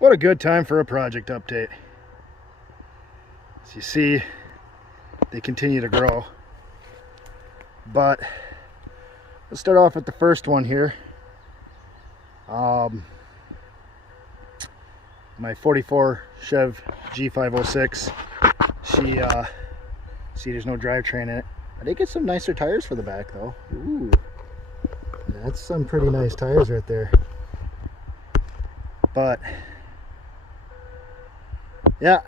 What a good time for a project update. As you see, they continue to grow. But let's start off with the first one here. My 44 Chev G506. See, there's no drivetrain in it. I did get some nicer tires for the back though. Ooh, that's some pretty nice tires right there. But yeah,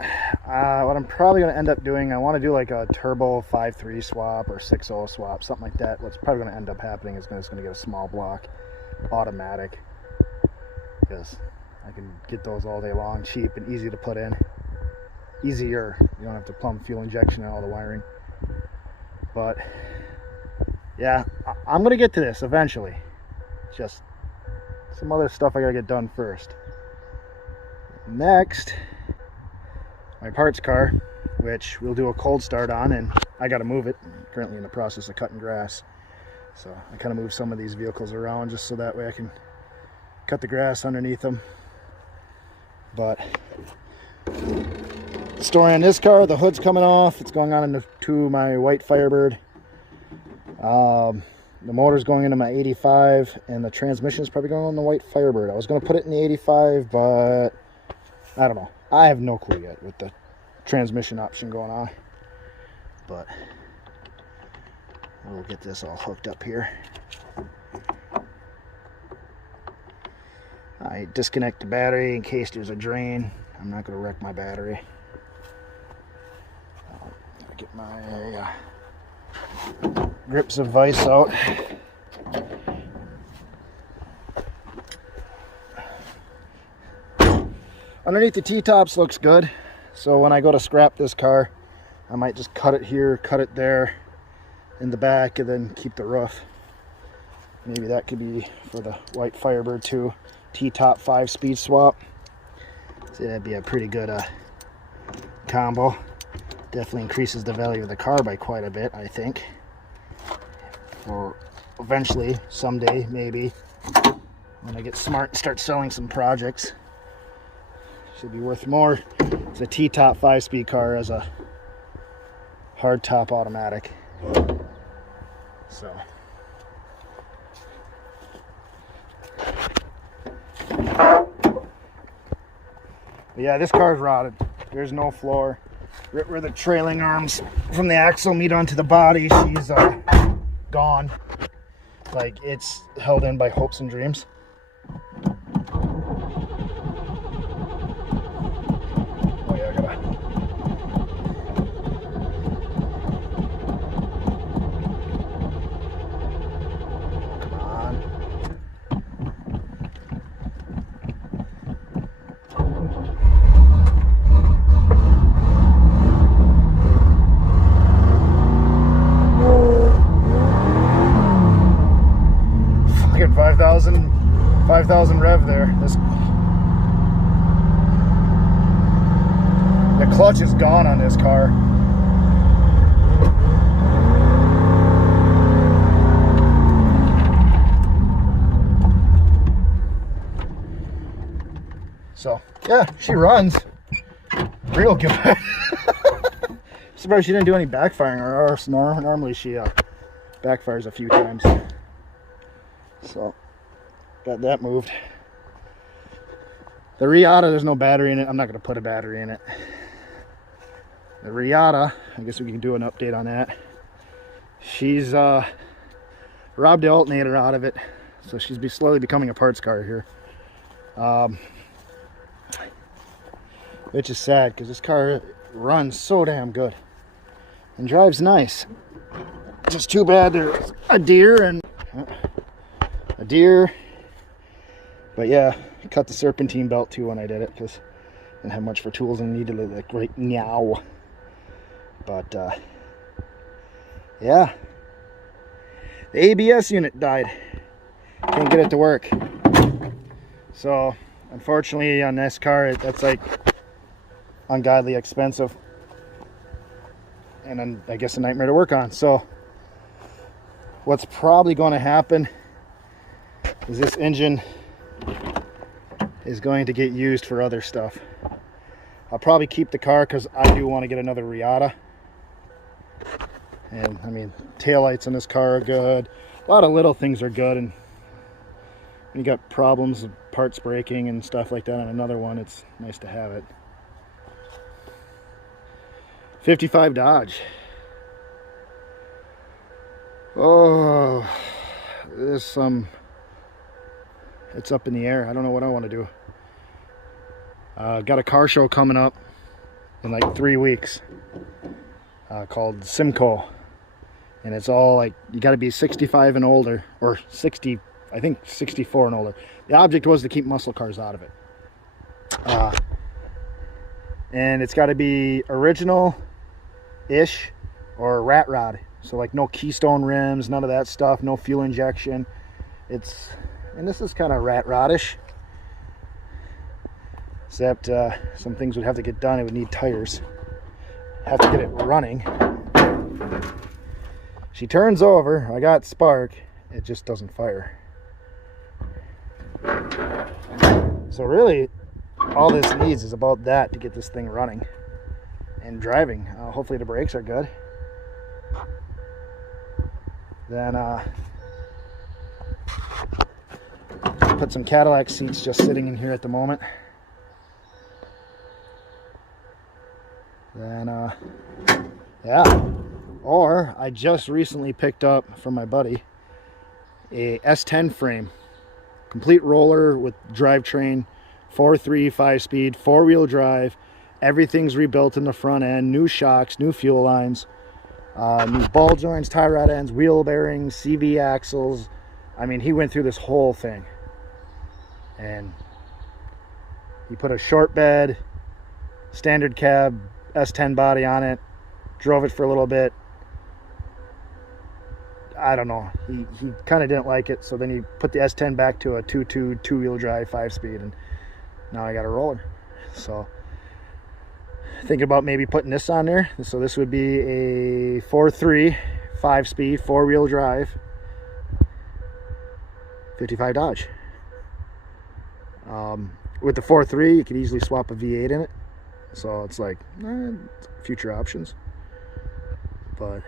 what I'm probably going to end up doing, I want to do like a turbo 5.3 swap or 6.0 swap, something like that. What's probably going to end up happening is it's going to get a small block automatic, because I can get those all day long, cheap and easy to put in. Easier, you don't have to plumb fuel injection and all the wiring. But yeah, I'm going to get to this eventually. Just some other stuff I got to get done first. Next, my parts car, which we'll do a cold start on, and I got to move it. I'm currently in the process of cutting grass, so I kind of move some of these vehicles around just so that way I can cut the grass underneath them. But the story on this car, the hood's coming off. It's going on into my white Firebird. The motor's going into my 85, and the transmission is probably going on the white Firebird. I was going to put it in the 85, but I don't know. I have no clue yet with the transmission option going on. But we'll get this all hooked up here. I disconnect the battery in case there's a drain. I'm not going to wreck my battery. I'll get my grips of vise out. Underneath the T-tops looks good, so when I go to scrap this car, I might just cut it here, cut it there in the back, and then keep the roof. Maybe that could be for the white Firebird too. T-top 5-speed swap. So that'd be a pretty good combo. Definitely increases the value of the car by quite a bit, I think. Or eventually, someday, maybe, when I get smart and start selling some projects, should be worth more. It's a T-top 5-speed car as a hard-top automatic. So but yeah, this car's rotted. There's no floor. Right where the trailing arms from the axle meet onto the body, she's gone. Like, it's held in by hopes and dreams. Oh yeah, I gotta... Come on. Fucking 5,000 rev there. The clutch is gone on this car. So yeah, she runs real good. Surprised she didn't do any backfiring, or normally she backfires a few times. So got that moved. The Riata, there's no battery in it. I'm not going to put a battery in it. The Riata, I guess we can do an update on that. She's robbed the alternator out of it, so she's slowly becoming a parts car here. Which is sad, because this car runs so damn good and drives nice. Just too bad there's a deer. But yeah, I cut the serpentine belt too when I did it, because I didn't have much for tools and needed it like right now. But yeah, the ABS unit died. Can't get it to work. So unfortunately on this car, that's like ungodly expensive, and then I guess a nightmare to work on. So what's probably going to happen is this engine is going to get used for other stuff. I'll probably keep the car because I do want to get another Riata. And I mean, taillights on this car are good. A lot of little things are good, and when you got problems of parts breaking and stuff like that on another one, it's nice to have it. 55 Dodge. Oh, there's some, it's up in the air. I don't know what I want to do. Got a car show coming up in like 3 weeks called Simcoe, and it's all like, you got to be 65 and older, or 60, I think 64 and older. The object was to keep muscle cars out of it, and it's got to be original-ish or rat rod, so like no Keystone rims, none of that stuff, no fuel injection. It's, and this is kind of rat rodish, except some things would have to get done. It would need tires, have to get it running. She turns over, I got spark, it just doesn't fire. So really all this needs is about that to get this thing running and driving. Hopefully the brakes are good. Then put some Cadillac seats just sitting in here at the moment. Then yeah, or I just recently picked up from my buddy a S10 Frame, complete roller with drivetrain, 4.3 5-speed, 4-wheel drive. Everything's rebuilt in the front end, new shocks, new fuel lines, new ball joints, tie rod ends, wheel bearings, CV axles. I mean, he went through this whole thing, and he put a short bed, standard cab, S10 body on it, drove it for a little bit. I don't know, he kind of didn't like it, so then he put the S10 back to a 2.2 2-wheel drive 5-speed, and now I got a roller. So thinking about maybe putting this on there. So this would be a 4.3 5-speed 4-wheel drive 55 Dodge. With the 4.3 you could easily swap a V8 in it, so it's like future options. But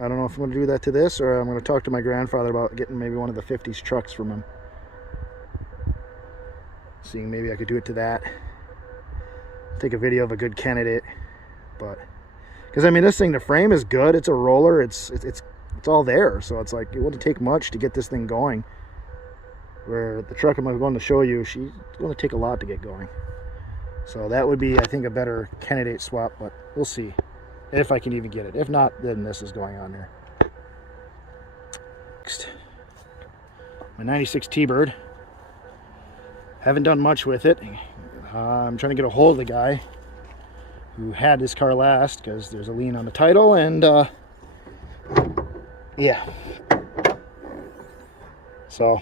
I don't know if I'm going to do that to this, or I'm going to talk to my grandfather about getting maybe one of the 50s trucks from him. Seeing maybe I could do it to that. Take a video of a good candidate, but because I mean, this thing, the frame is good. It's a roller. It's all there. So it's like, it wouldn't take much to get this thing going. Where the truck I'm going to show you, she's going to take a lot to get going. So that would be, I think, a better candidate swap, but we'll see if I can even get it. If not, then this is going on there. Next, my 96 T-Bird. Haven't done much with it. I'm trying to get a hold of the guy who had this car last, because there's a lien on the title, and yeah. So,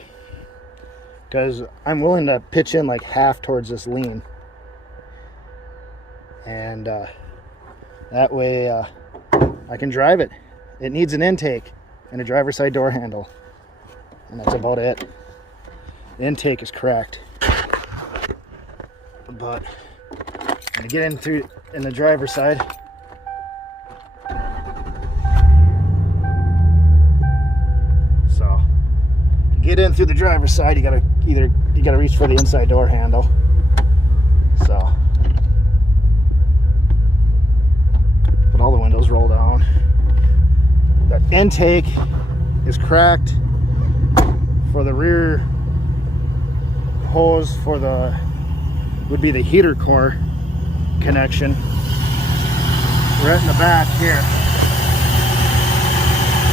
because I'm willing to pitch in like half towards this lien, and that way I can drive it. It needs an intake and a driver's side door handle, and that's about it. The intake is cracked, but I'm gonna get in through in the driver's side. So to get in through the driver's side, you gotta reach for the inside door handle. So put all the windows roll down. The intake is cracked for the rear hose for the would be the heater core connection right in the back here,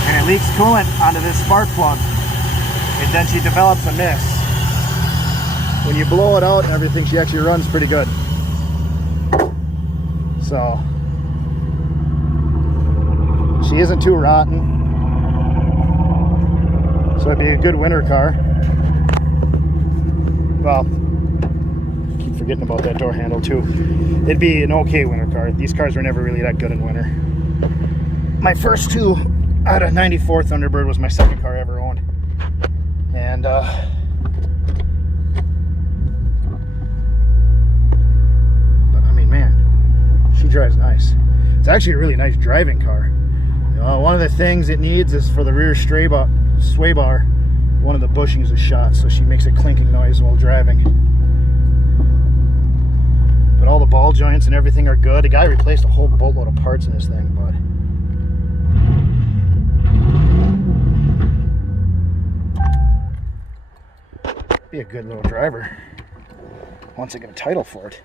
and it leaks coolant onto this spark plug, and then she develops a mist. When you blow it out and everything, she actually runs pretty good. So she isn't too rotten, so it'd be a good winter car. Well, keep forgetting about that door handle too. It'd be an okay winter car. These cars were never really that good in winter. My first two out of 94 Thunderbird was my second car I ever owned, and drives nice. It's actually a really nice driving car. One of the things it needs is for the rear sway bar, one of the bushings is shot, so she makes a clinking noise while driving. But all the ball joints and everything are good. The guy replaced a whole boatload of parts in this thing, but be a good little driver once I get a title for it.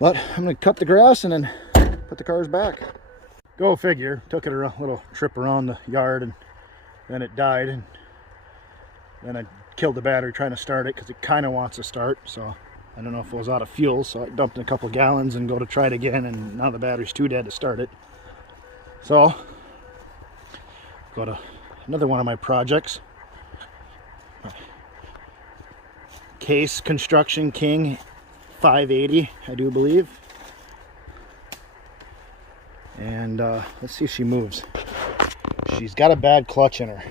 But I'm gonna cut the grass and then put the cars back. Go figure. Took it a little trip around the yard and then it died, and then I killed the battery trying to start it because it kind of wants to start. So I don't know if it was out of fuel, so I dumped in a couple gallons and go to try it again, and now the battery's too dead to start it. So go to another one of my projects. Case Construction King 580, I do believe. And let's see if she moves. She's got a bad clutch in her.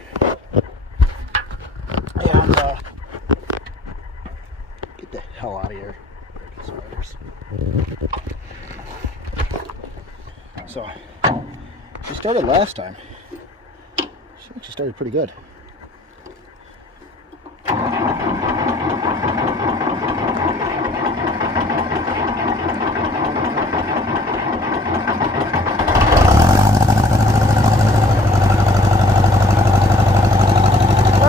And get the hell out of here, spiders. So she started last time. She actually started pretty good.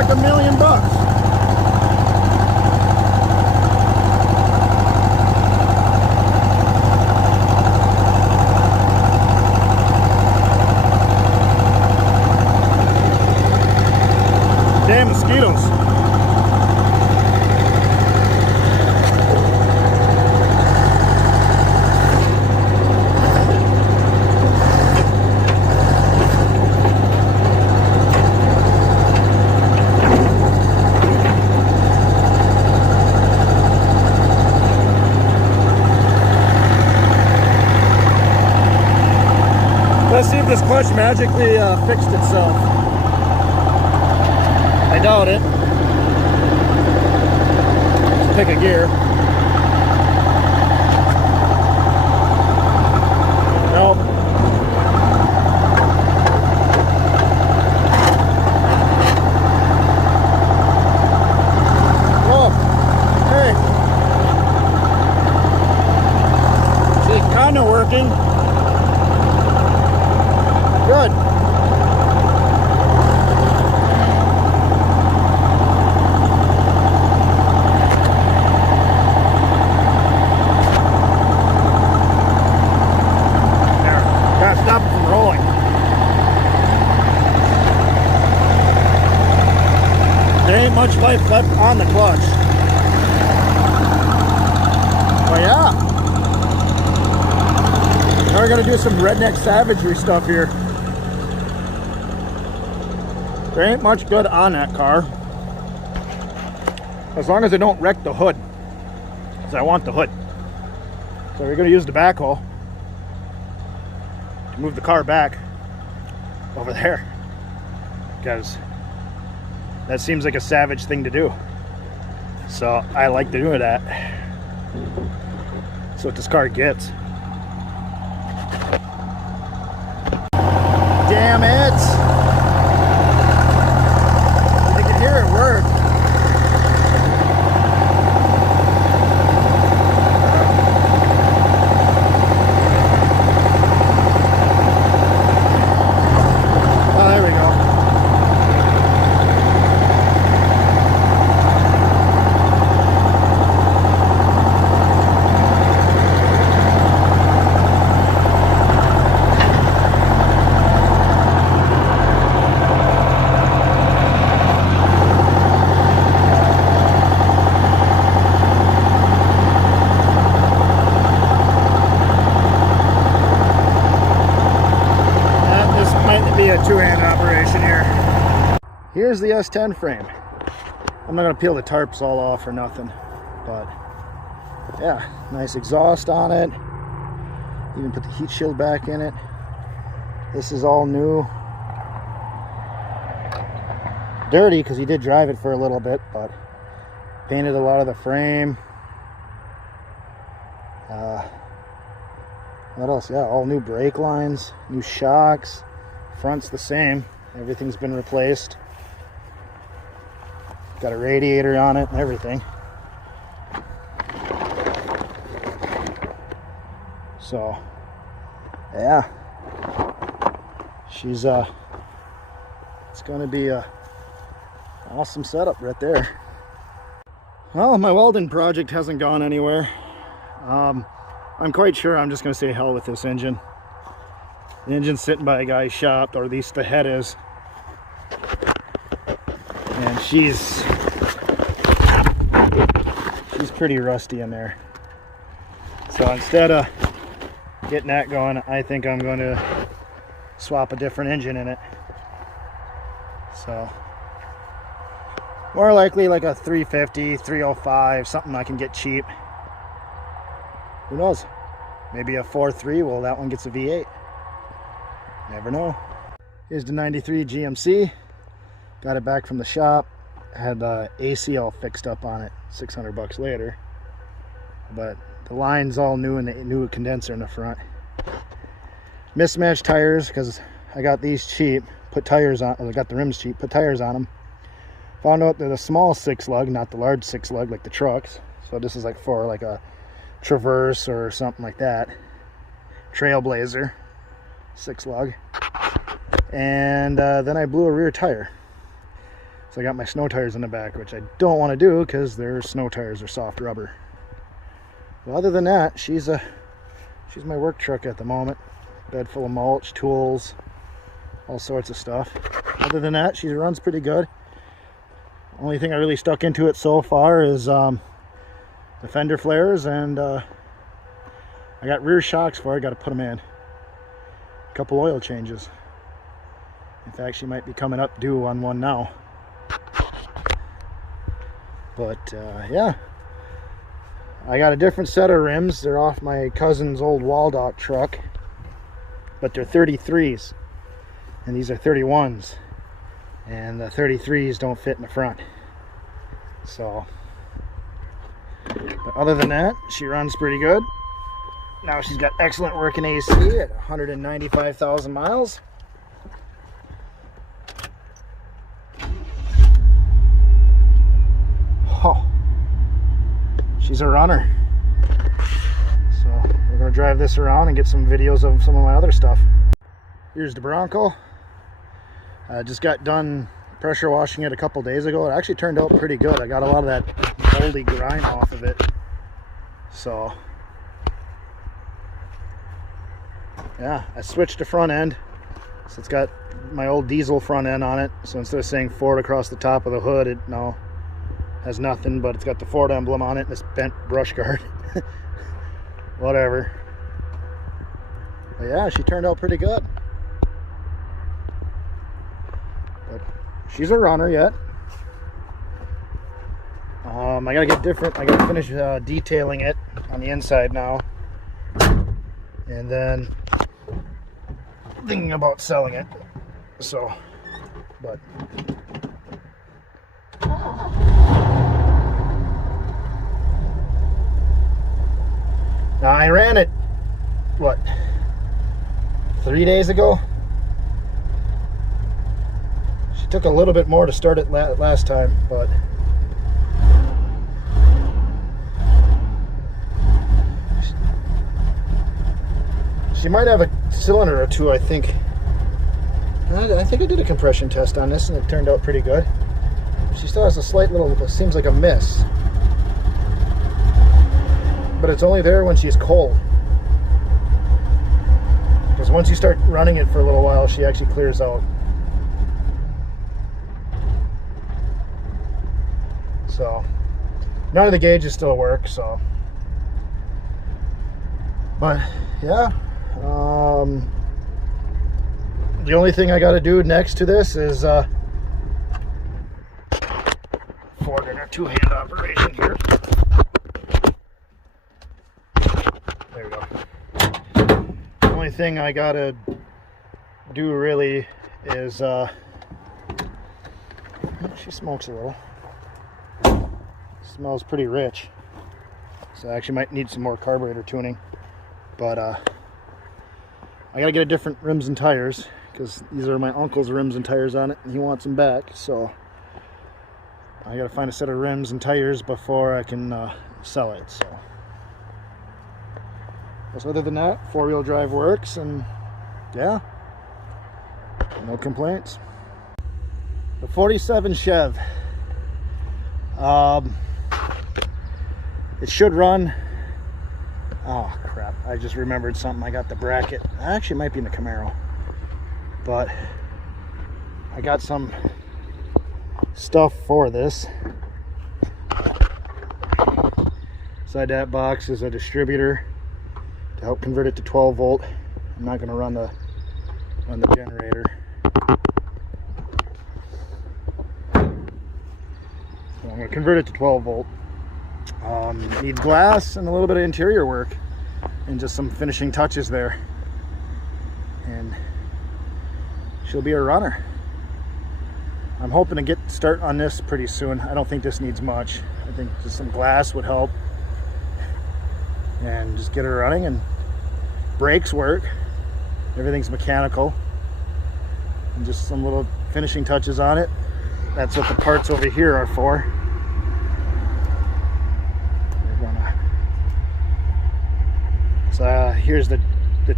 $1 million. Damn mosquitoes. Let's see if this clutch magically fixed itself. I doubt it. Let's pick a gear. Nope. Oh, hey. It's kind of working. Good. There. Gotta stop it from rolling. There ain't much life left on the clutch. But yeah. Now we're gonna do some redneck savagery stuff here. There ain't much good on that car, as long as I don't wreck the hood, because I want the hood. So we're going to use the backhoe to move the car back over there, because that seems like a savage thing to do. So I like to do that. That's what this car gets. Damn it! Hear it work. Oh, there we go. Two-hand operation here. Here's the S10 frame. I'm not gonna peel the tarps all off or nothing, but yeah, nice exhaust on it. Even put the heat shield back in it. This is all new. Dirty because he did drive it for a little bit, but painted a lot of the frame. What else? Yeah, all new brake lines, new shocks. Front's the same. Everything's been replaced. Got a radiator on it and everything. So, yeah. She's it's gonna be a awesome setup right there. Well, my welding project hasn't gone anywhere. I'm quite sure I'm just going to say hell with this engine. The engine's sitting by a guy's shop, or at least the head is. And she's pretty rusty in there. So instead of getting that going, I think I'm going to swap a different engine in it. So more likely like a 350, 305, something I can get cheap. Who knows? Maybe a 4.3. Well, that one gets a V8. Never know. Here's the 93 GMC. Got it back from the shop. Had the AC all fixed up on it. 600 bucks later. But the line's all new and the new condenser in the front. Mismatched tires because I got these cheap. Put tires on. I got the rims cheap. Put tires on them. Found out they're the small 6-lug, not the large 6-lug like the trucks. So this is like for like a Traverse or something like that. Trailblazer 6-lug. And then I blew a rear tire. So I got my snow tires in the back, which I don't want to do because their snow tires are soft rubber. But other than that, she's my work truck at the moment. Bed full of mulch, tools, all sorts of stuff. Other than that, she runs pretty good. Only thing I really stuck into it so far is the fender flares, and I got rear shocks for it. Got to put them in. A couple oil changes. In fact, she might be coming up due on one now. But yeah, I got a different set of rims. They're off my cousin's old Waldock truck, but they're 33s, and these are 31s, and the 33s don't fit in the front. So, but other than that, she runs pretty good. Now she's got excellent working AC at 195,000 miles. Oh, she's a runner. So we're going to drive this around and get some videos of some of my other stuff. Here's the Bronco. I just got done pressure washing it a couple days ago. It actually turned out pretty good. I got a lot of that moldy grime off of it. So yeah, I switched the front end. So it's got my old diesel front end on it. So instead of saying Ford across the top of the hood, it now has nothing, but it's got the Ford emblem on it and this bent brush guard. Whatever. But yeah, she turned out pretty good. But she's a runner yet. I gotta get different. I gotta finish detailing it on the inside now, and then thinking about selling it. So, but now I ran it, what, 3 days ago? She took a little bit more to start it last time, but she might have a cylinder or two, I think. I think I did a compression test on this and it turned out pretty good. She still has a slight little, it seems like a miss. But it's only there when she's cold. Because once you start running it for a little while, she actually clears out. So, none of the gauges still work, so. But, yeah. The only thing I got to do next to this is Ford in a two-hand operation here. There we go. The only thing I got to do really is she smokes a little. Smells pretty rich. So I actually might need some more carburetor tuning. But I gotta get a different rims and tires, because these are my uncle's rims and tires on it, and he wants them back. So I gotta find a set of rims and tires before I can sell it. So other than that, 4-wheel drive works, and yeah, no complaints. The 47 Chev. It should run. Oh crap, I just remembered something. I got the bracket. Actually, it might be in the Camaro, but I got some stuff for this. Inside that box is a distributor to help convert it to 12 volt. I'm not going to run the generator. So I'm going to convert it to 12 volt. Need glass and a little bit of interior work and just some finishing touches there, and she'll be a runner. I'm hoping to get start on this pretty soon. I don't think this needs much. I think just some glass would help, and just get her running. And brakes work, everything's mechanical, and just some little finishing touches on it. That's what the parts over here are for. So here's the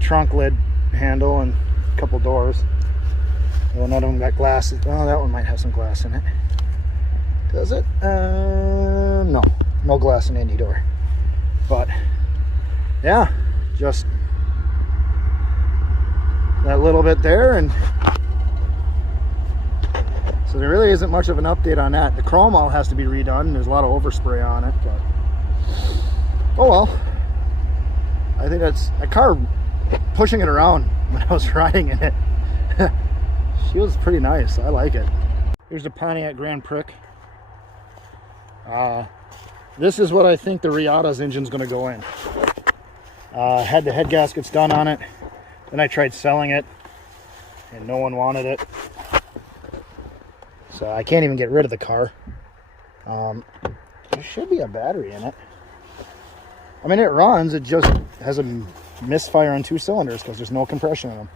trunk lid handle and a couple doors. Well, none of them got glass. Oh, that one might have some glass in it. Does it? No. No glass in any door. But yeah, just that little bit there, and so there really isn't much of an update on that. The chrome all has to be redone. There's a lot of overspray on it, but oh well. I think that's a car. Pushing it around when I was riding in it, she was pretty nice. I like it. Here's the Pontiac Grand Prix. This is what I think the Riata's engine's going to go in. Had the head gaskets done on it. Then I tried selling it, and no one wanted it. So I can't even get rid of the car. There should be a battery in it. I mean, it runs. It just has a misfire on 2 cylinders because there's no compression in them.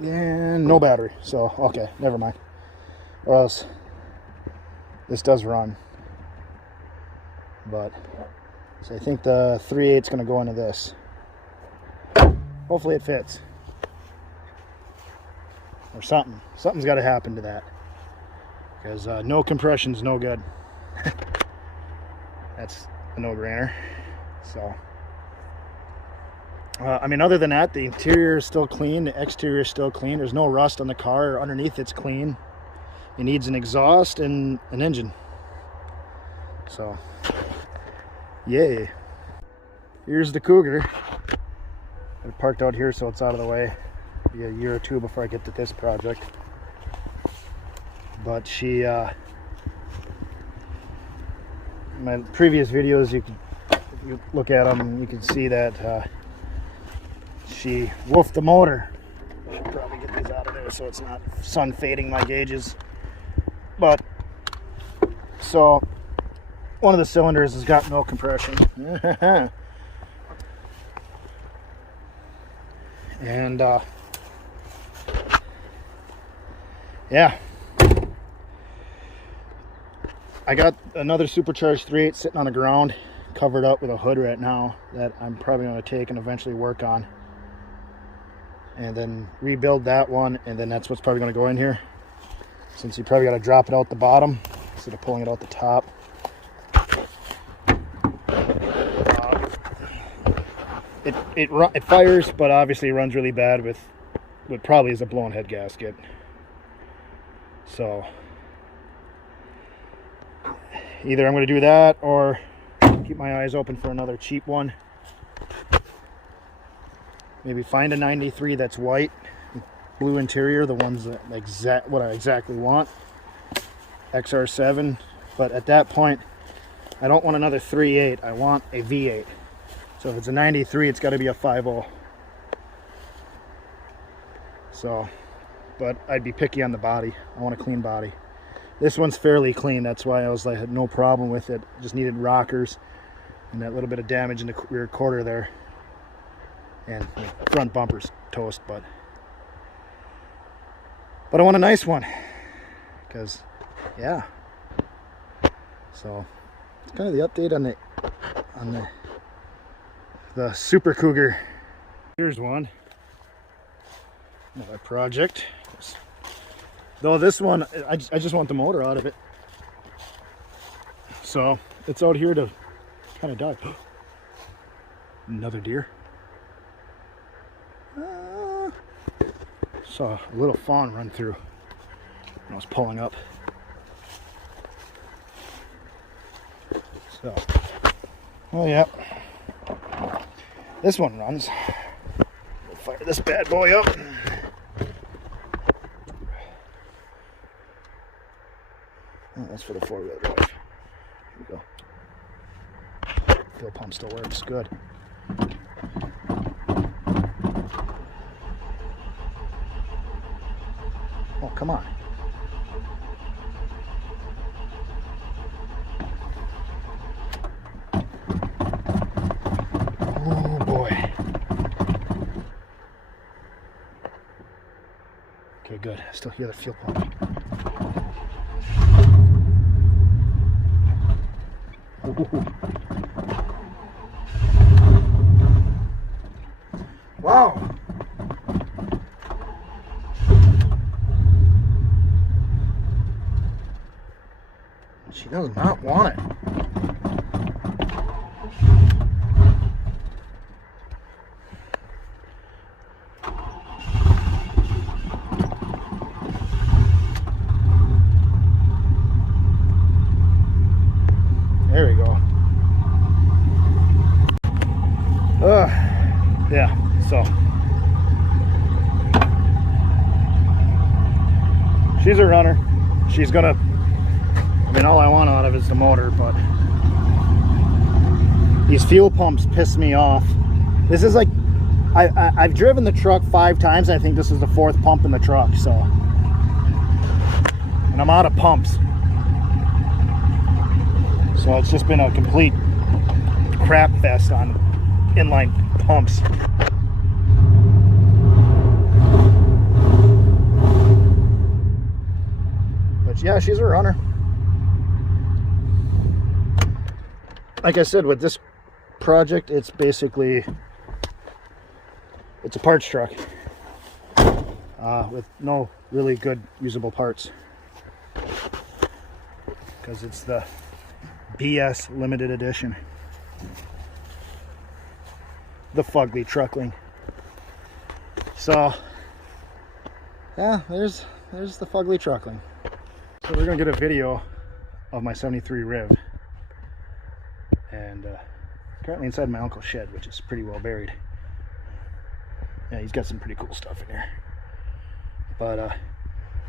And no battery. So, okay, never mind. Or else this does run. But, so I think the 3/8 is going to go into this. Hopefully it fits. Or something. Something's got to happen to that. Because no compression's no good. That's a no-brainer. So, I mean, other than that, the interior is still clean. The exterior is still clean. There's no rust on the car. Underneath, it's clean. It needs an exhaust and an engine. So, yay. Here's the Cougar. I parked out here so it's out of the way. It'll be a year or two before I get to this project. But she, my previous videos, if you look at them, you can see that she woofed the motor. I should probably get these out of there so it's not sun fading my gauges. But, so, one of the cylinders has got no compression. And, yeah. I got another supercharged 3/8 sitting on the ground, covered up with a hood right now, that I'm probably going to take and eventually work on. And then rebuild that one, and then that's what's probably going to go in here. Since you probably got to drop it out the bottom instead of pulling it out the top. It fires, but obviously runs really bad with what probably is a blown head gasket. So either I'm going to do that or keep my eyes open for another cheap one. Maybe find a 93 that's white, blue interior, the ones that what I exactly want. XR7, but at that point I don't want another 3/8, I want a V8. So if it's a 93, it's got to be a 5.0. So, but I'd be picky on the body. I want a clean body. This one's fairly clean. That's why I was like, had no problem with it. Just needed rockers and that little bit of damage in the rear quarter there. And front bumper's toast, but I want a nice one. Because, yeah. So, it's kind of the update on the Super Cougar. Here's one. Another Project. Though this one, I just want the motor out of it. So, it's out here to kind of die. Another deer. Saw a little fawn run through when I was pulling up. So, oh yeah, this one runs. We'll fire this bad boy up. Oh, that's for the four-wheel drive. Here we go. Fuel pump still works good. Oh, come on. Oh boy. Okay, good. I still hear the fuel pump. Ooh. Wow. She does not want it. There we go. Yeah, so she's a runner. She's gonna, I mean, all I want out of it is the motor, but these fuel pumps piss me off. This is like, I've driven the truck 5 times. I think this is the 4th pump in the truck, so. And I'm out of pumps. So it's just been a complete crap fest on inline pumps. But yeah, she's a runner. Like I said, with this project, it's basically, it's a parts truck with no really good usable parts, because it's the BS limited edition, the fugly truckling. So yeah, there's the fugly truckling. So we're gonna get a video of my 73 Riv, and currently inside my uncle's shed, which is pretty well buried. Yeah, he's got some pretty cool stuff in here. But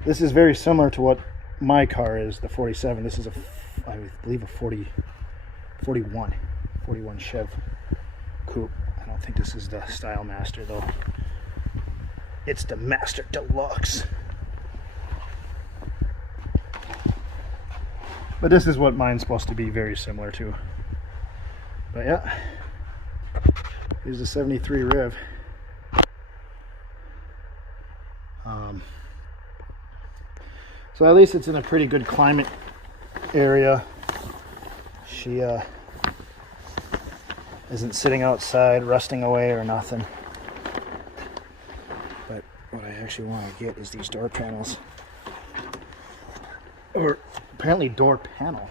this is very similar to what my car is, the 47. This is a, I believe, a 41 Chev coupe. I don't think this is the Style Master though. It's the Master Deluxe. But this is what mine's supposed to be very similar to. But yeah, here's the 73 Riv. So at least it's in a pretty good climate area. She isn't sitting outside rusting away or nothing. But what I actually want to get is these door panels. Or apparently door panel.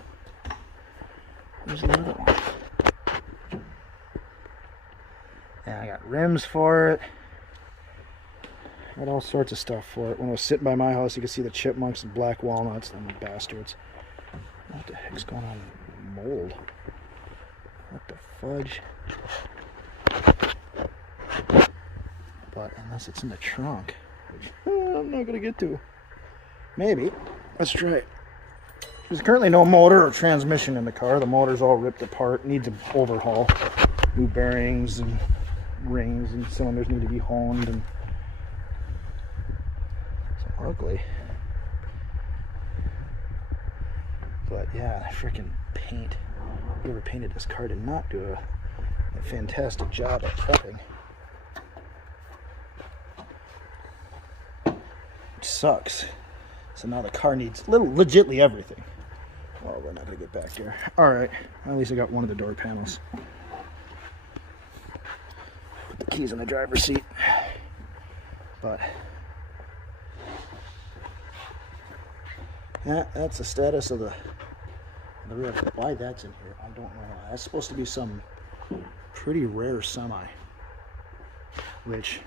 Where's the other one? Yeah, I got rims for it. Got all sorts of stuff for it. When I was sitting by my house, you could see the chipmunks and black walnuts, them bastards. What the heck's going on? Mold. What the fudge? But unless it's in the trunk, which I'm not gonna get to. Maybe. Let's try it. There's currently no motor or transmission in the car. The motor's all ripped apart, needs an overhaul. New bearings and rings and cylinders need to be honed, and so ugly. But yeah, freaking paint. Whoever painted this car did not do a fantastic job at prepping. Which sucks. So now the car needs legitly everything. Oh, we're not gonna get back there. All right, at least I got one of the door panels. Put the keys in the driver's seat. But yeah, that's the status of the rear. Why that's in here, I don't know. That's supposed to be some pretty rare semi, which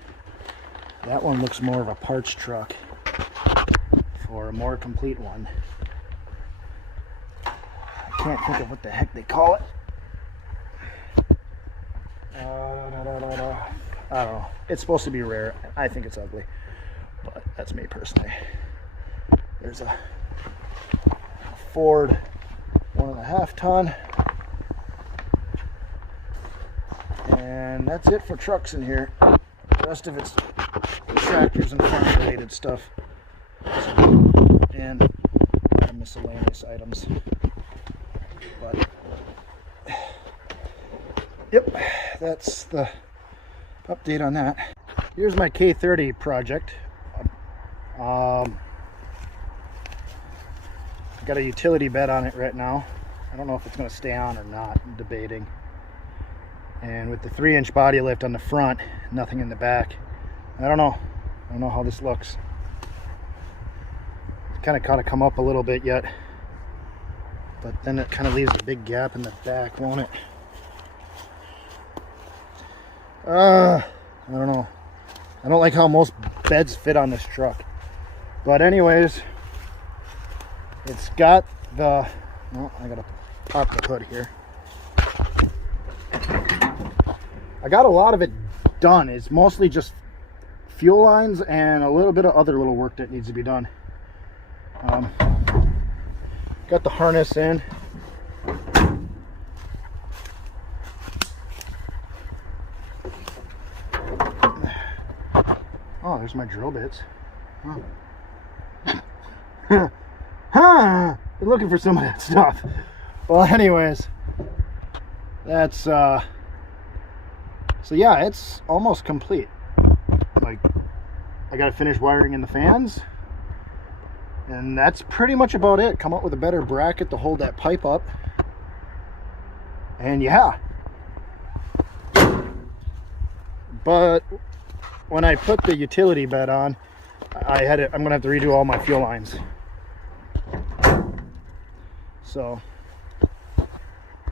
that one looks more of a parts truck for a more complete one. I can't think of what the heck they call it. I don't know. It's supposed to be rare. I think it's ugly, but that's me personally. There's a Ford 1.5 ton, and that's it for trucks in here. The rest of it's tractors and farm related stuff, and miscellaneous items. But yep, that's the update on that. Here's my K30 Project. I got a utility bed on it right now. I don't know if it's going to stay on or not. I'm debating. And with the 3-inch body lift on the front, nothing in the back. I don't know. I don't know how this looks. It's kind of got to come up a little bit yet. But then it kind of leaves a big gap in the back, won't it? I don't know. I don't like how most beds fit on this truck. But anyways, it's got the, well, I gotta pop the hood here. I got a lot of it done. It's mostly just fuel lines and a little bit of other little work that needs to be done. Got the harness in. Oh, there's my drill bits. Huh. Huh. Been looking for some of that stuff. Well, anyways, that's so yeah, it's almost complete. Like, I gotta finish wiring in the fans, and that's pretty much about it. Come up with a better bracket to hold that pipe up, and yeah. But when I put the utility bed on, I'm gonna have to redo all my fuel lines. So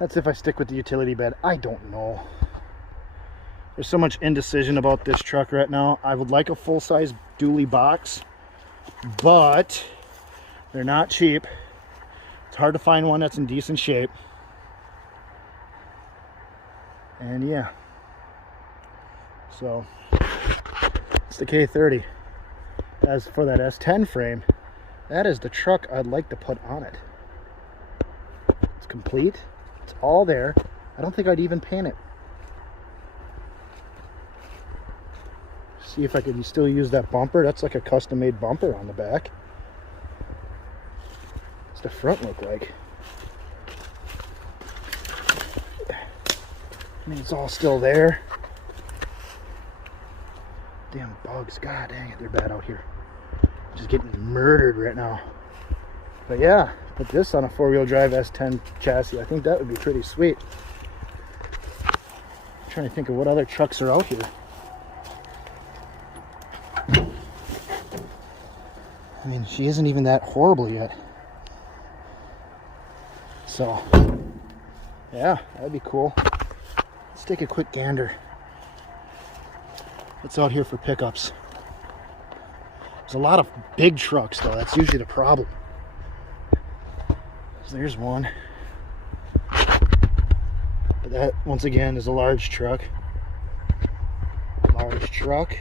that's if I stick with the utility bed. I don't know. There's so much indecision about this truck right now. I would like a full-size dually box, but they're not cheap. It's hard to find one that's in decent shape. And yeah. So it's the K30. As for that S10 frame, that is the truck I'd like to put on it. It's complete. It's all there. I don't think I'd even paint it. See if I could still use that bumper. That's like a custom-made bumper on the back. What's the front look like? I mean, it's all still there. Damn bugs. God dang it, they're bad out here. Just getting murdered right now. But yeah, put this on a 4-wheel drive S10 chassis. I think that would be pretty sweet. I'm trying to think of what other trucks are out here. I mean, she isn't even that horrible yet. So, yeah, that'd be cool. Let's take a quick gander. What's out here for pickups? There's a lot of big trucks, though. That's usually the problem. So there's one. But that, once again, is a large truck. Large truck.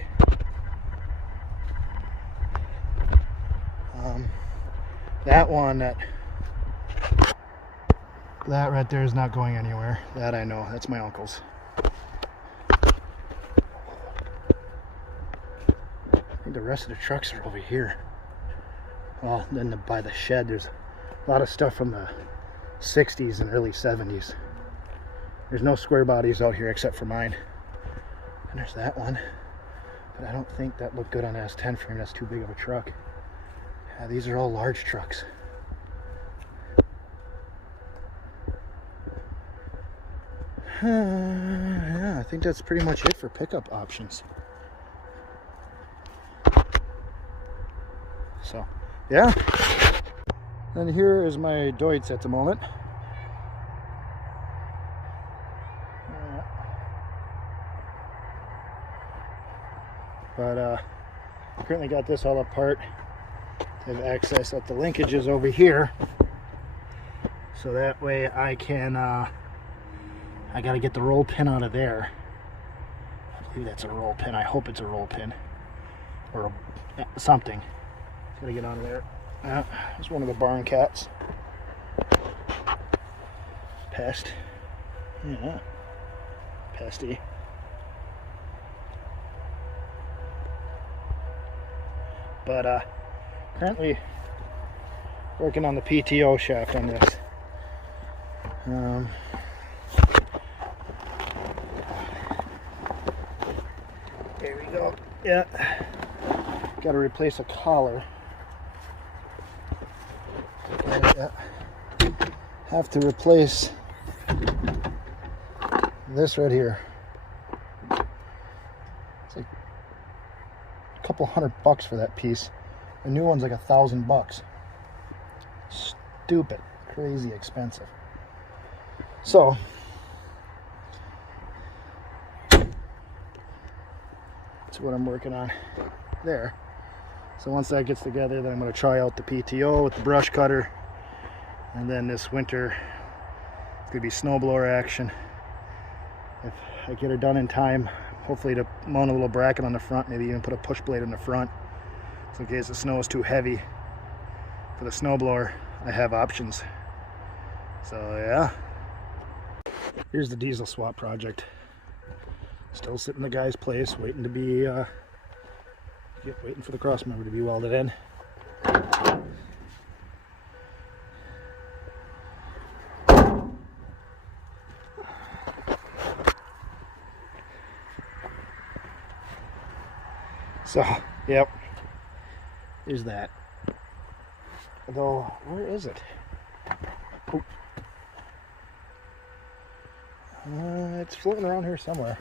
That one, that right there is not going anywhere. That I know. That's my uncle's. I think the rest of the trucks are over here. Well, then by the shed, there's A lot of stuff from the 60s and early 70s. There's no square bodies out here except for mine. And there's that one. But I don't think that looked good on an S10 frame. That's too big of a truck. Yeah, these are all large trucks. Yeah, I think that's pretty much it for pickup options. So, yeah. And here is my Deutz at the moment. But currently got this all apart. I have access at the linkages over here, so that way I can I gotta get the roll pin out of there. I believe that's a roll pin. I hope it's a roll pin or something. Gotta get out of there. It's one of the barn cats. Pest. Yeah. Pesty. But currently working on the PTO shaft on this. There we go. Yeah. Got to replace a collar. Have to replace this right here. It's like a couple $100 for that piece. The new one's like $1,000. Stupid, crazy expensive. So that's what I'm working on there. So once that gets together, then I'm going to try out the PTO with the brush cutter, and then this winter it's going to be snowblower action. If I get her done in time, hopefully to mount a little bracket on the front, maybe even put a push blade in the front, so in case the snow is too heavy for the snowblower, I have options. So yeah, here's the diesel swap project. Still sitting in the guy's place, waiting to be waiting for the cross member to be welded in. So, yep, there's that. Although, where is it? Oh. It's floating around here somewhere.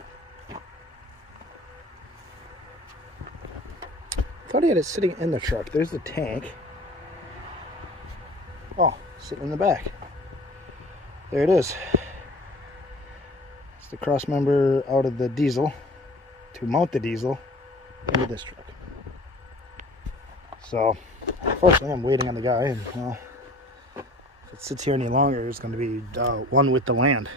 Thought he had it sitting in the truck. There's the tank. Oh, sitting in the back. There it is. It's the cross member out of the diesel to mount the diesel into this truck. So, unfortunately, I'm waiting on the guy, and well, if it sits here any longer, it's going to be one with the land.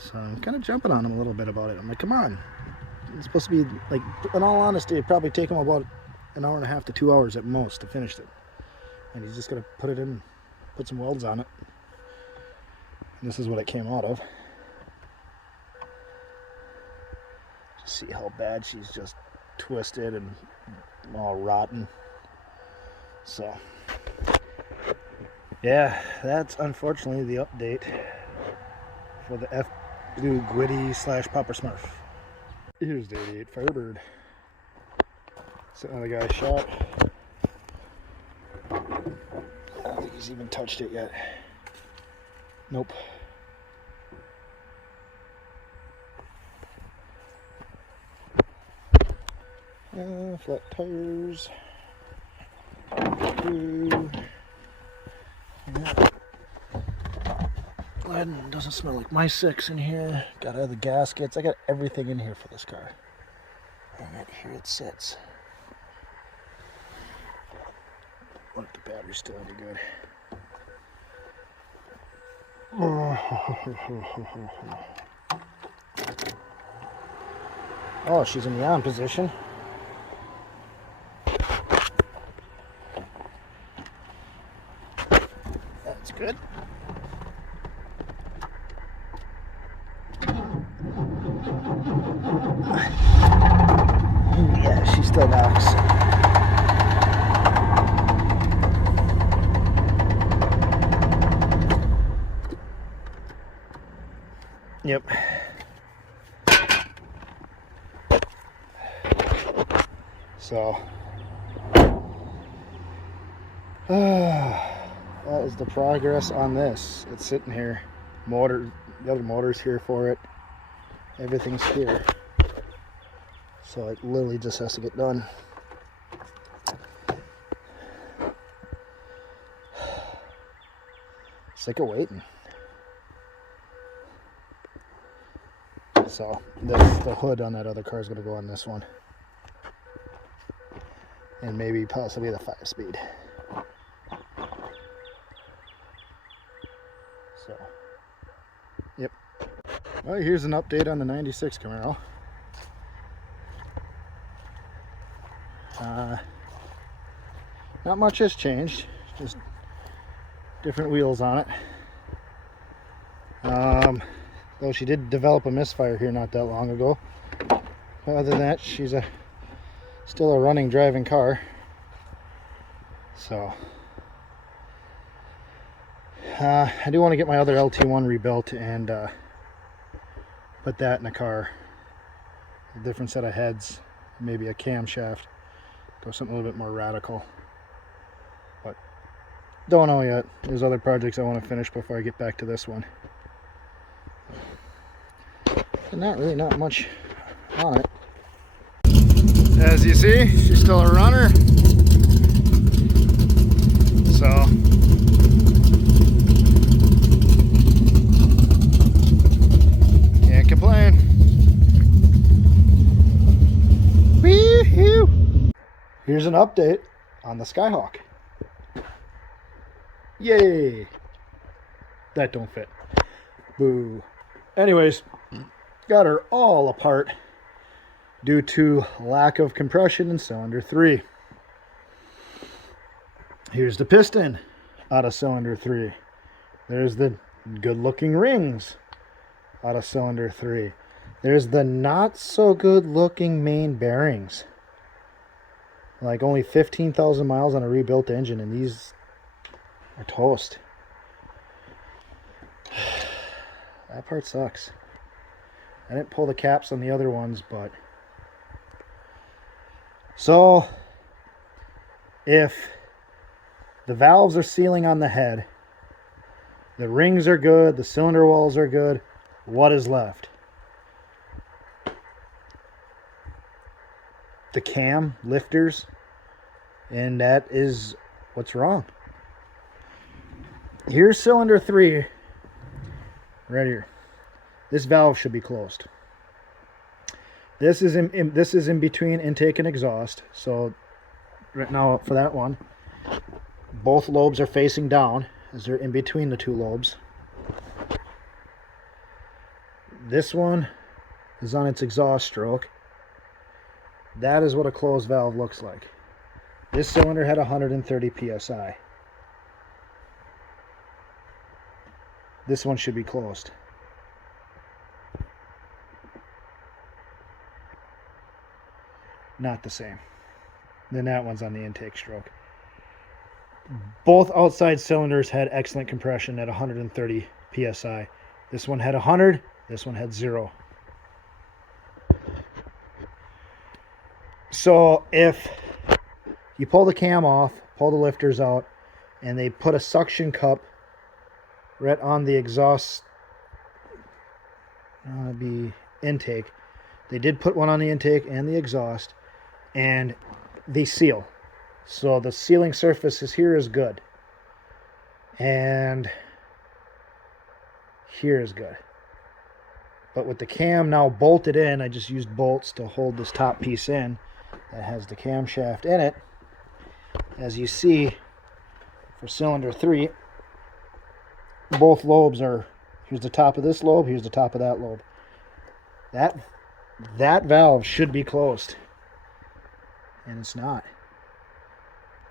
So I'm kind of jumping on him a little bit about it. I'm like, come on. It's supposed to be, like, in all honesty, it'd probably take him about an hour and a half to 2 hours at most to finish it. And he's just going to put it in, put some welds on it. And this is what it came out of. Just see how bad she's just twisted and all rotten. So, yeah, that's unfortunately the update for the F Blue Gwitty / Papa Smurf. Here's the 88 Firebird. Sitting on the guy's shop. I don't think he's even touched it yet. Nope. Flat tires. Yeah. Glad doesn't smell like my 6 in here. Got other gaskets. I got everything in here for this car. And right here it sits. What if the battery's still any good? Oh, she's in the on position. That's good. Yeah, she still knocks. Yep. So that is the progress on this. It's sitting here. Motor, the other motor's here for it. Everything's here. So it literally just has to get done. Sick of waiting. So the hood on that other car is going to go on this one. And maybe possibly the 5-speed. So, yep. Well, here's an update on the 96 Camaro. Not much has changed, just different wheels on it. Though she did develop a misfire here not that long ago. Other than that, she's still a running, driving car. So I do want to get my other LT1 rebuilt and put that in a car. A different set of heads, maybe a camshaft. Go something a little bit more radical. But don't know yet. There's other projects I want to finish before I get back to this one. And not much on it. As you see, she's still a runner. So can't complain. Wee-hoo! Here's an update on the Skyhawk. Yay! That don't fit. Boo. Anyways, got her all apart due to lack of compression in cylinder 3. Here's the piston out of cylinder 3. There's the good looking rings out of cylinder 3. There's the not so good looking main bearings. Like only 15,000 miles on a rebuilt engine, and these are toast. That part sucks. I didn't pull the caps on the other ones, but so if the valves are sealing on the head, the rings are good, the cylinder walls are good, what is left? The cam lifters, and that is what's wrong. Here's cylinder 3 right here. This valve should be closed. This is in between intake and exhaust. So right now for that one, both lobes are facing down as they're in between the two lobes. This one is on its exhaust stroke. That is what a closed valve looks like. This cylinder had 130 psi. This one should be closed. Not the same. Then that one's on the intake stroke. Both outside cylinders had excellent compression at 130 psi. This one had 100, this one had 0. So if you pull the cam off, pull the lifters out, and they put a suction cup right on the exhaust, be intake. They did put one on the intake and the exhaust, and they seal. So the sealing surface here is good, and here is good. But with the cam now bolted in, I just used bolts to hold this top piece in that has the camshaft in it. As you see, for cylinder 3, both lobes are, here's the top of this lobe, here's the top of that lobe. That valve should be closed, and it's not.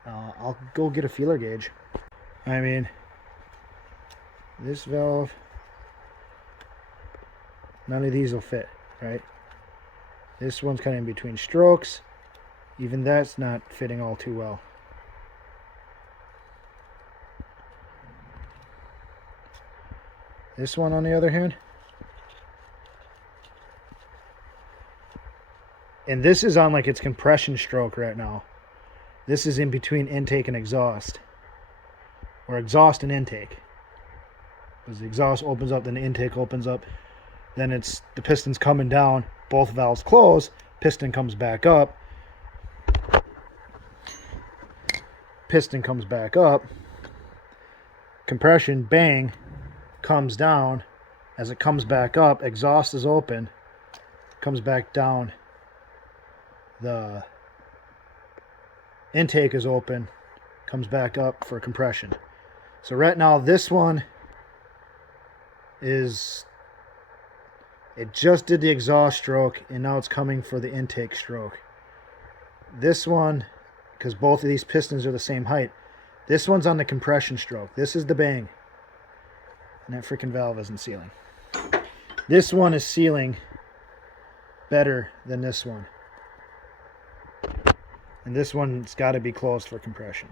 I'll go get a feeler gauge. I mean, this valve, none of these will fit, right? This one's kind of in between strokes. Even that's not fitting all too well. This one, on the other hand, And this is on like its compression stroke right now. This is in between intake and exhaust. Or exhaust and intake. Because the exhaust opens up, then the intake opens up. Then it's the piston's coming down, both valves close, piston comes back up. Piston comes back up. Compression, bang, comes down. As it comes back up, exhaust is open, comes back down. The intake is open, comes back up for compression. So right now this one is, it just did the exhaust stroke and now it's coming for the intake stroke. This one, because both of these pistons are the same height, this one's on the compression stroke. This is the bang. And that freaking valve isn't sealing. This one is sealing better than this one. And this one's got to be closed for compression.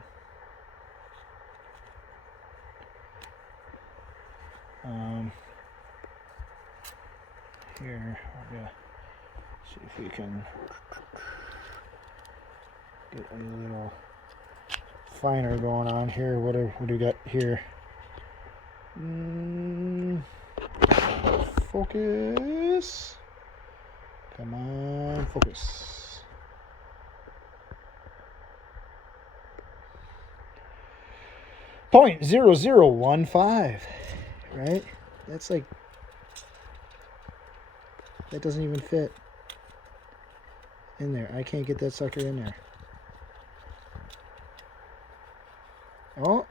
Here, we're gonna see if we can get a little finer going on here. What do we got here? Focus. Come on, focus. .0015, right? That's like, that doesn't even fit in there. I can't get that sucker in there. Oh,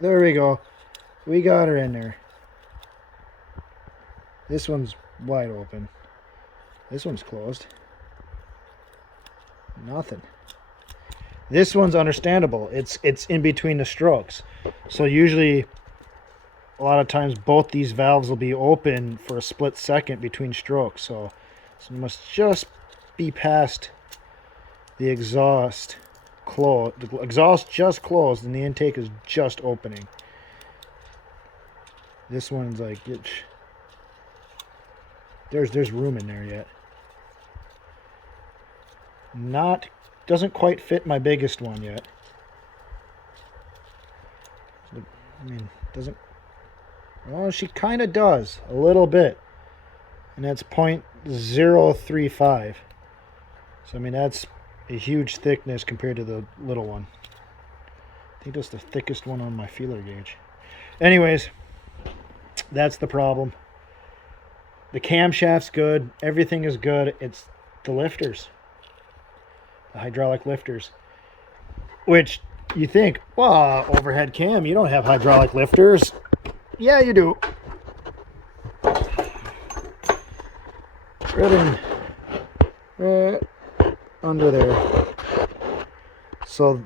there we go. We got her in there. This one's wide open. This one's closed. Nothing. This one's understandable. It's in between the strokes. So usually, a lot of times, both these valves will be open for a split second between strokes. So it must just be past the exhaust closed. The exhaust just closed and the intake is just opening. This one's like, there's room in there yet. Doesn't quite fit my biggest one yet. I mean, doesn't. Well, she kind of does a little bit, and that's .035. So I mean, that's a huge thickness compared to the little one. I think that's the thickest one on my feeler gauge. Anyways, that's the problem. The camshaft's good. Everything is good. It's the lifters. The hydraulic lifters. Which you think, well, overhead cam, you don't have hydraulic lifters. Yeah, you do. Right under there. So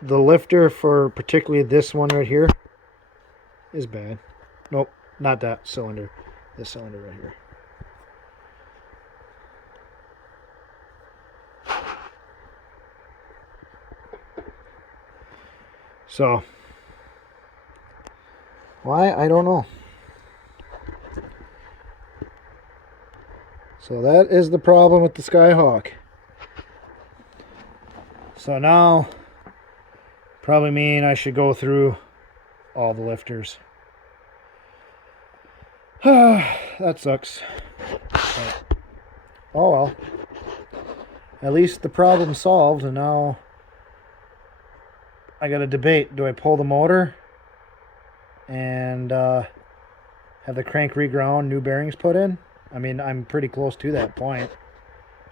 the lifter for particularly this one right here is bad. Nope, not that cylinder. This cylinder right here. So, why? I don't know. So that is the problem with the Skyhawk. So now, probably mean I should go through all the lifters. That sucks. But, oh well. At least the problem's solved, and now I got to debate. Do I pull the motor and have the crank reground, new bearings put in? I mean, I'm pretty close to that point.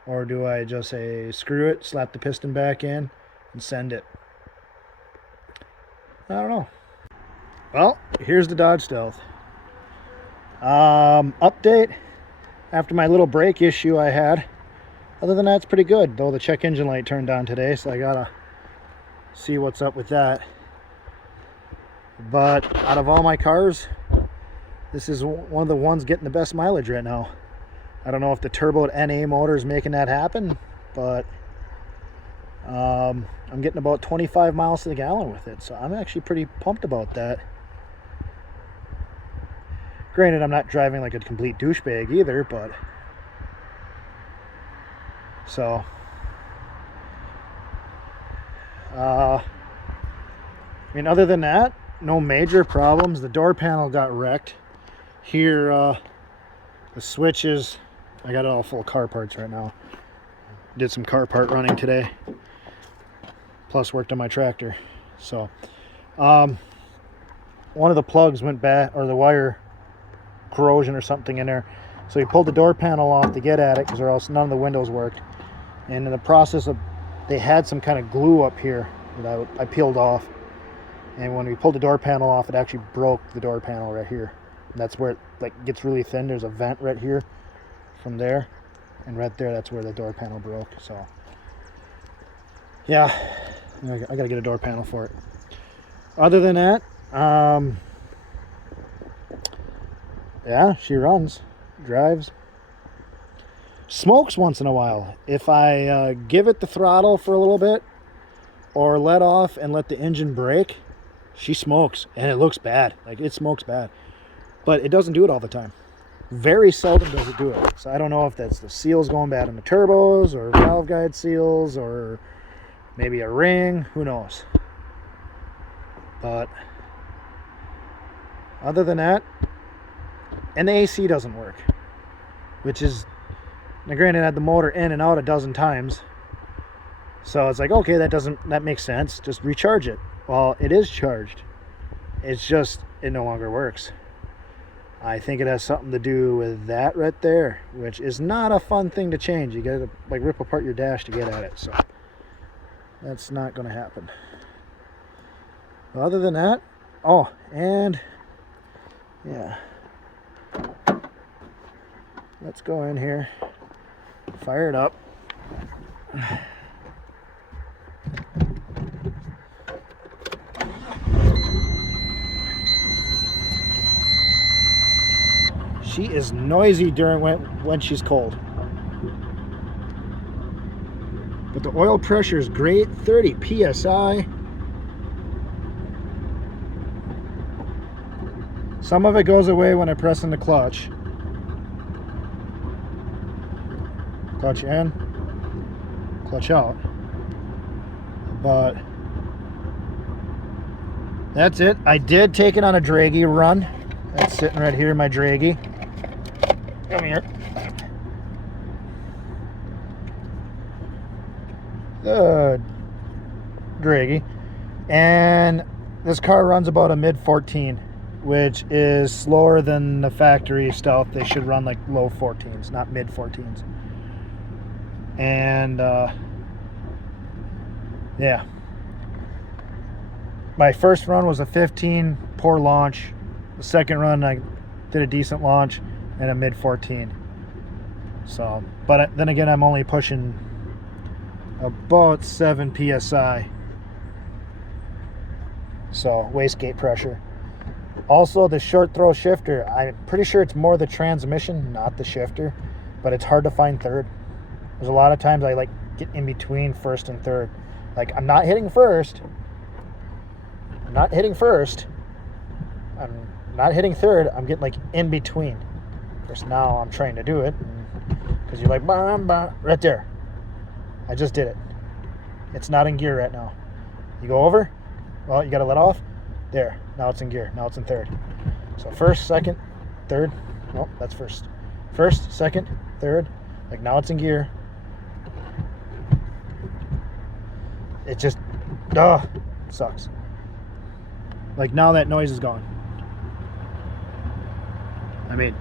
Or do I just say, screw it, slap the piston back in, and send it? I don't know. Well, here's the Dodge Stealth. Update after my little brake issue I had. Other than that, it's pretty good. Though the check engine light turned on today, so I gotta see what's up with that. But out of all my cars, this is one of the ones getting the best mileage right now. I don't know if the turbo NA motor is making that happen, but I'm getting about 25 miles to the gallon with it, so I'm actually pretty pumped about that. Granted, I'm not driving like a complete douchebag either, but so I mean, other than that, no major problems. The door panel got wrecked. Here, the switches, I got it all full of car parts right now. Did some car part running today. Plus worked on my tractor. So, one of the plugs went bad, or the wire corrosion or something in there. So he pulled the door panel off to get at it, because or else none of the windows worked. And in the process of, they had some kind of glue up here that I peeled off. And when we pulled the door panel off, it actually broke the door panel right here. And that's where it like gets really thin. There's a vent right here from there. And right there, that's where the door panel broke. So, yeah, I gotta get a door panel for it. Other than that, yeah, she runs, drives, smokes once in a while. If I give it the throttle for a little bit or let off and let the engine brake, she smokes, and it looks bad. Like, it smokes bad, but it doesn't do it all the time. Very seldom does it do it. So I don't know if that's the seals going bad in the turbos, or valve guide seals, or maybe a ring, who knows. But other than that, and the AC doesn't work, which is, now granted, I had the motor in and out a dozen times, so it's like, okay, that makes sense, just recharge it. Well, it is charged, it's just it no longer works. I think it has something to do with that right there, which is not a fun thing to change. You gotta like rip apart your dash to get at it, so that's not gonna happen. Other than that, oh, and yeah, let's go in here, fire it up. She is noisy during when she's cold, but the oil pressure is great, 30 psi. Some of it goes away when I press in the clutch. Clutch in, clutch out. But that's it. I did take it on a draggy run. That's sitting right here in my draggy. Come here. The draggy. And this car runs about a mid 14, which is slower than the factory Stealth. They should run like low 14s, not mid 14s. And yeah, my first run was a 15, poor launch. The second run I did a decent launch and a mid 14. So, but then again, I'm only pushing about 7 psi. So wastegate pressure. Also, the short throw shifter, I'm pretty sure it's more the transmission, not the shifter, but it's hard to find third. There's a lot of times I like get in between first and third. Like, I'm not hitting first. I'm not hitting first. I'm not hitting third. I'm getting like in between. Of course, now I'm trying to do it because you're like, bah, bah, right there. I just did it. It's not in gear right now. You go over. Well, you got to let off. There. Now it's in gear. Now it's in third. So first, second, third. Nope, that's first. First, second, third. Like, now it's in gear. It just, sucks. Like, now that noise is gone. I mean,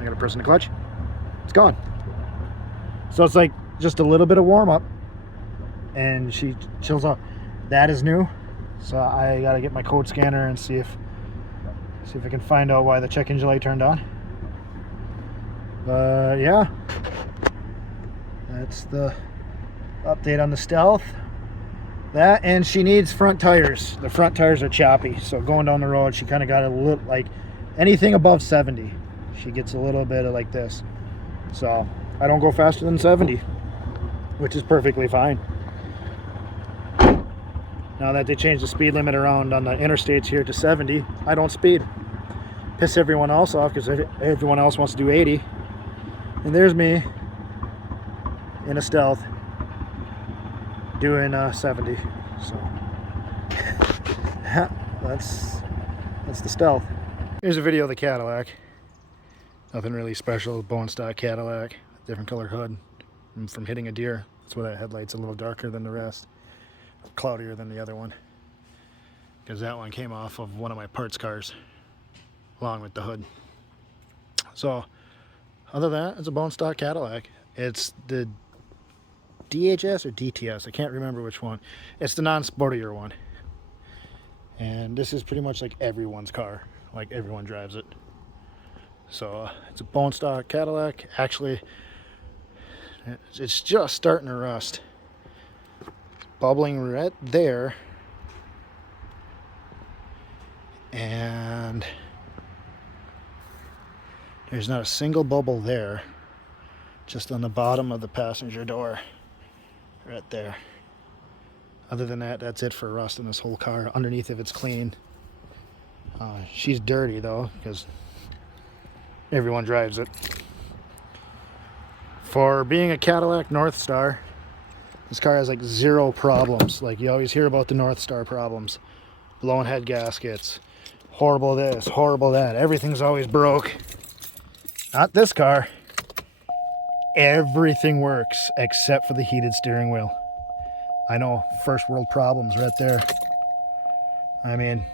I gotta press in the clutch. It's gone. So it's like just a little bit of warm up, and she chills out. That is new. So I gotta get my code scanner and see if I can find out why the check engine light turned on. But yeah, that's the update on the Stealth. That, and she needs front tires. The front tires are choppy, so going down the road, she kind of got a little, like, anything above 70, she gets a little bit of like this. So I don't go faster than 70, which is perfectly fine. Now that they changed the speed limit around on the interstates here to 70, I don't speed. Piss everyone else off because everyone else wants to do 80. And there's me in a Stealth doing 70. So that's the Stealth. Here's a video of the Cadillac. Nothing really special. Bone stock Cadillac, different color hood. From hitting a deer, that's why that headlight's a little darker than the rest, cloudier than the other one, because that one came off of one of my parts cars along with the hood. So other than that, it's a bone stock Cadillac. It's the DHS or DTS, I can't remember which one. It's the non-sportier one, and this is pretty much like everyone's car, like everyone drives it. So it's a bone stock Cadillac. Actually, it's just starting to rust. It's bubbling right there, and there's not a single bubble there, just on the bottom of the passenger door right there. Other than that, that's it for rust in this whole car. Underneath, if it's clean. She's dirty though, because everyone drives it. For being a Cadillac North Star, this car has like zero problems. Like you always hear about the North Star problems. Blowing head gaskets, horrible this, horrible that. Everything's always broke. Not this car. Everything works except for the heated steering wheel. I know, first world problems right there. I mean,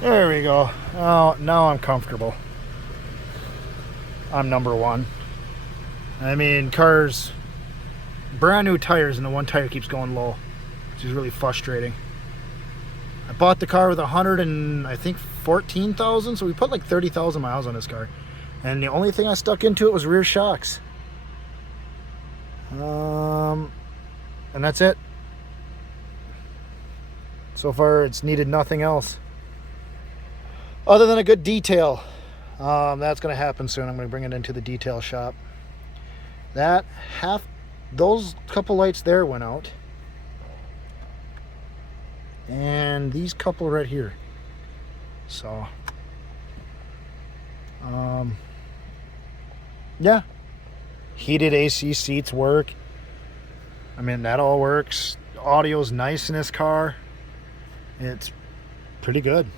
there we go. Oh, now I'm comfortable. I'm number one. I mean, cars, brand new tires, and the one tire keeps going low, which is really frustrating. I bought the car with 14,000, so we put like 30,000 miles on this car, and the only thing I stuck into it was rear shocks. And that's it. So far, it's needed nothing else other than a good detail. That's going to happen soon. I'm going to bring it into the detail shop. Those couple lights there went out, and these couple right here. So, yeah, heated AC seats work. I mean, that all works. Audio's nice in this car. It's pretty good.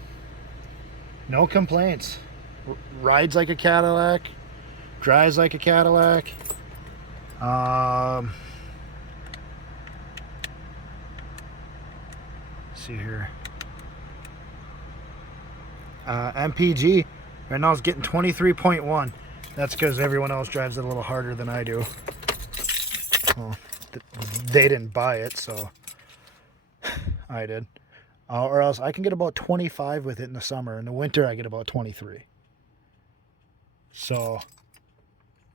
No complaints. Rides like a Cadillac, drives like a Cadillac. See here. MPG right now is getting 23.1. That's because everyone else drives it a little harder than I do. Well, they didn't buy it, so I did. Or else I can get about 25 with it in the summer. In the winter, I get about 23. So,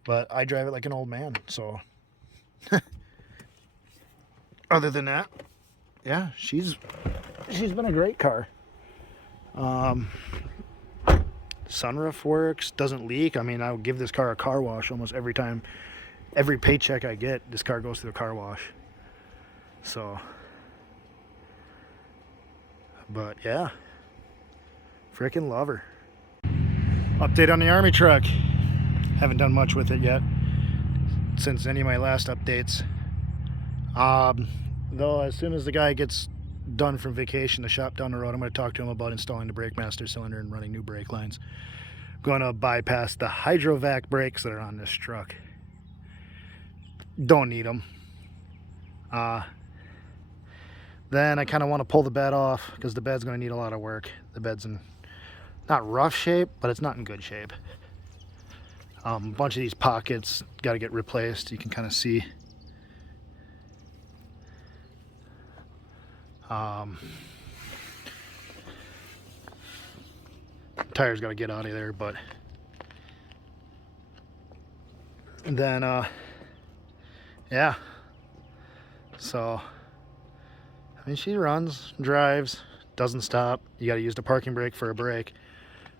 but I drive it like an old man, so. Other than that, yeah, she's been a great car. Sunroof works, doesn't leak. I mean, I would give this car a car wash almost every time. Every paycheck I get, this car goes through a car wash. So, but yeah, freaking love her. Update on the Army truck. Haven't done much with it yet since any of my last updates. Though as soon as the guy gets done from vacation, the shop down the road, I'm going to talk to him about installing the brake master cylinder and running new brake lines. I'm going to bypass the hydrovac brakes that are on this truck. Don't need them. Then I kind of want to pull the bed off because the bed's going to need a lot of work. The bed's in not rough shape, but it's not in good shape. A bunch of these pockets got to get replaced. You can kind of see. Tires got to get out of there, but then yeah, so I mean, she runs, drives, doesn't stop. You got to use the parking brake for a brake.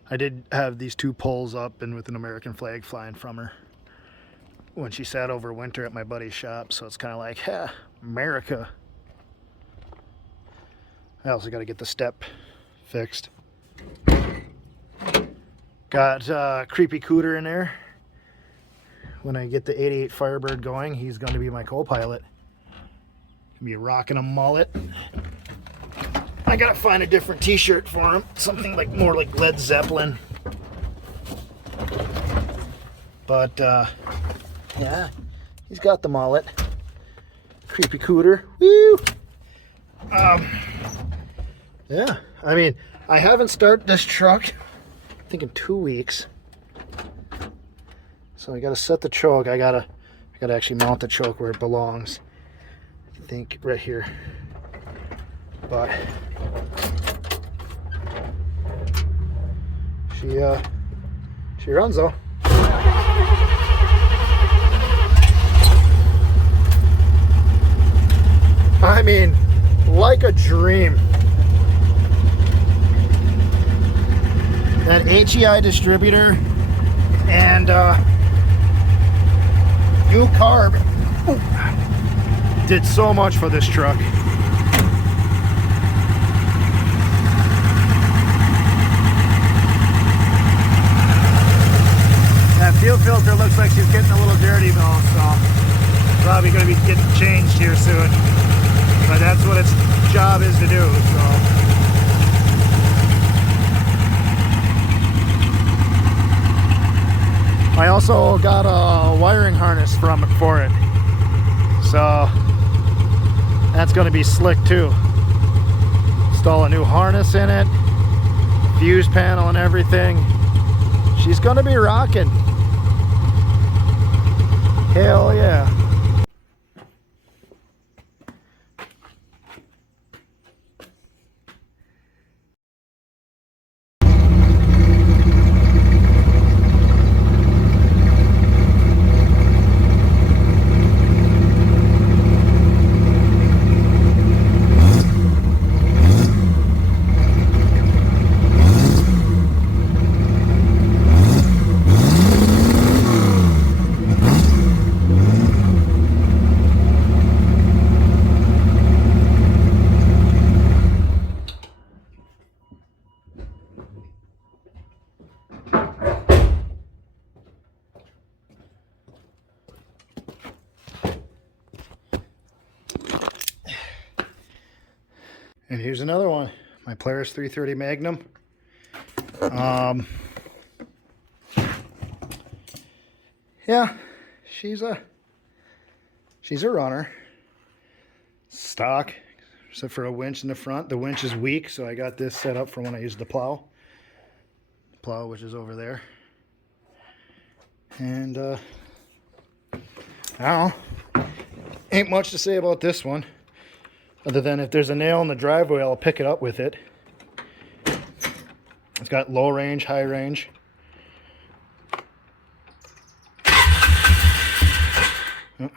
I did have these two poles up and with an American flag flying from her when she sat over winter at my buddy's shop, so it's kind of like, yeah, America. I also got to get the step fixed. Got Creepy Cooter in there. When I get the 88 Firebird going, he's going to be my co-pilot. Be rocking a mullet. I gotta find a different t-shirt for him. Something like more like Led Zeppelin. But yeah, he's got the mullet. Creepy Cooter. Woo! Yeah, I mean, I haven't started this truck, I think in 2 weeks. So I gotta set the choke. I gotta actually mount the choke where it belongs. I think right here. But she runs though. I mean, like a dream. That HEI distributor and U-Carb did so much for this truck. That fuel filter looks like she's getting a little dirty though, so probably going to be getting changed here soon. But that's what its job is to do, so. I also got a wiring harness for it. So that's going to be slick too. Install a new harness in it, fuse panel and everything. She's going to be rocking. Hell yeah. And here's another one, my Polaris 330 Magnum. Yeah, she's a runner. Stock, except for a winch in the front. The winch is weak, so I got this set up for when I use the plow. The plow, which is over there. And I don't know, ain't much to say about this one. Other than if there's a nail in the driveway, I'll pick it up with it. It's got low range, high range. Oh. Kind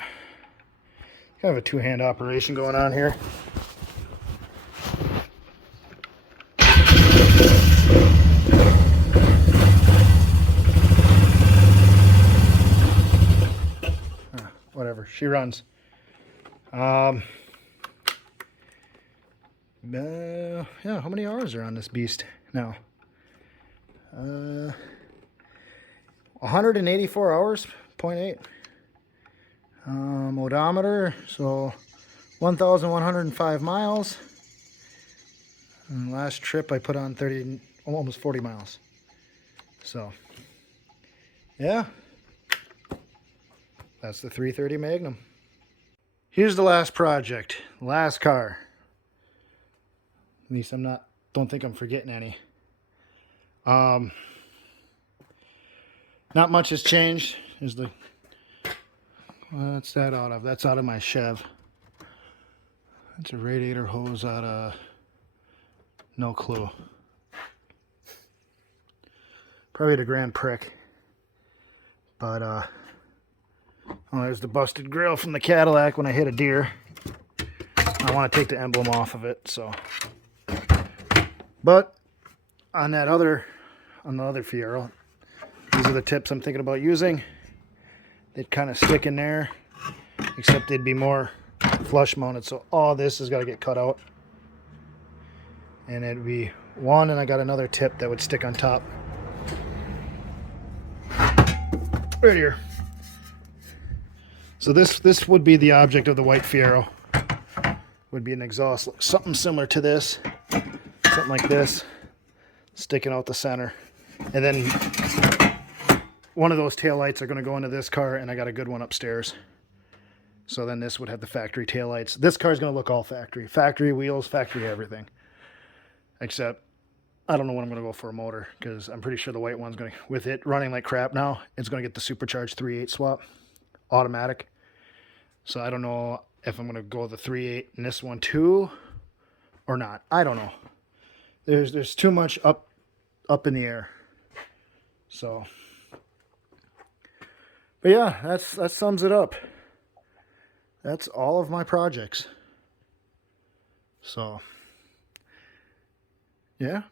of a two-hand operation going on here. Whatever, she runs. Yeah, how many hours are on this beast now? 184 hours, 0.8. Odometer, so 1,105 miles. And last trip I put on almost 40 miles. So, yeah, that's the 330 Magnum. Here's the last project, last car. At least don't think I'm forgetting any. Not much has changed. There's the, what's that out of? That's out of my Chev. That's a radiator hose out of, no clue. Probably the Grand Prix. But, oh, there's the busted grill from the Cadillac when I hit a deer. I want to take the emblem off of it, so. But on the other Fiero, these are the tips I'm thinking about using. They'd kind of stick in there, except they'd be more flush mounted. So all this has got to get cut out. And it'd be one, and I got another tip that would stick on top. right here. So this would be the object of the white Fiero. Would be an exhaust, something similar to this, something like this, sticking out the center. And then one of those taillights are going to go into this car, and I got a good one upstairs. So then this would have the factory taillights. This car is going to look all factory. Factory wheels, factory everything. Except, I don't know when I'm going to go for a motor, because I'm pretty sure the white one's going to, with it running like crap now, it's going to get the supercharged 3.8 swap, automatic. So I don't know if I'm going to go the 3.8 in this one too, or not. I don't know. There's too much up in the air. So, but yeah, that sums it up. That's all of my projects. So, yeah.